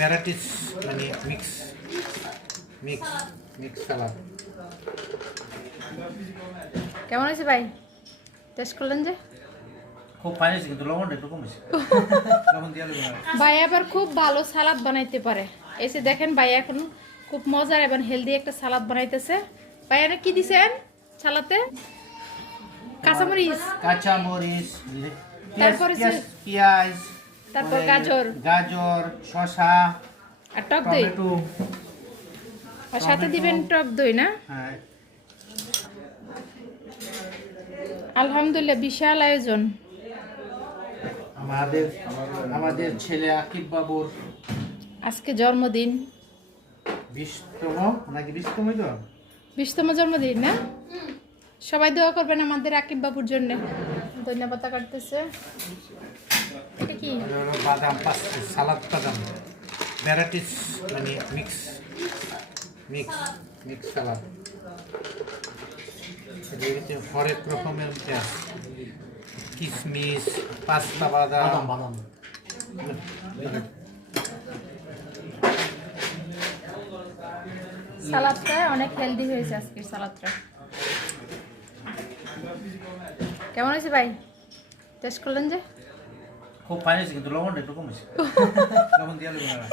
Varieties মানে mix mix mix সালাদ। কেমন হয়েছে ভাই? টেস্ট করলেন যে? খুব ফাইন হয়েছে, কিন্তু লবণটা একটু কম হয়েছে। লবণ দিয়ে দেবো না। ভাই আবার খুব ভালো সালাদ বানাইতে পারে। এসে দেখেন ভাই এখন খুব মজার এবং হেলদি একটা সালাদ বানাইতেছে। ভাই এনে কি দিছেন সালাতে? কাঁচামরিচ, কাঁচামরিচ, তারপরে পেঁয়াজ, তারপর গাজর, গাজর, শসা আর টক দই, টমেটো, আর সাথে দিবেন টক দই না? হ্যাঁ। আলহামদুলিল্লাহ, বিশাল আয়োজন। আমাদের ছেলে আকিব বাবুর আজকে জন্মদিন, 20তম নাকি 20তমই তো 20তম জন্মদিন না? সবাই দোয়া করবেন আমাদের আকিব বাবুর জন্য। ধন্যবাদ কাটতেছে। এটা কি? বাদাম পাস্তা, সালাদ বাদাম, ভ্যারাইটিস মানে মিক্স মিক্স মিক্স সালাদ। এতে হরেক রকমের পেঁয়াজ, কিশমিশ, পাস্তা বাদাম বাদাম। সালাদটা অনেক হেলদি হয়েছে আজকের সালাদটা। কেমন হয়েছে ভাই? টেস্ট করলেন যে? খুব ফাইন হয়েছে, কিন্তু লবণটা একটু কম হয়েছে। লবণ দিয়ে দেবো না।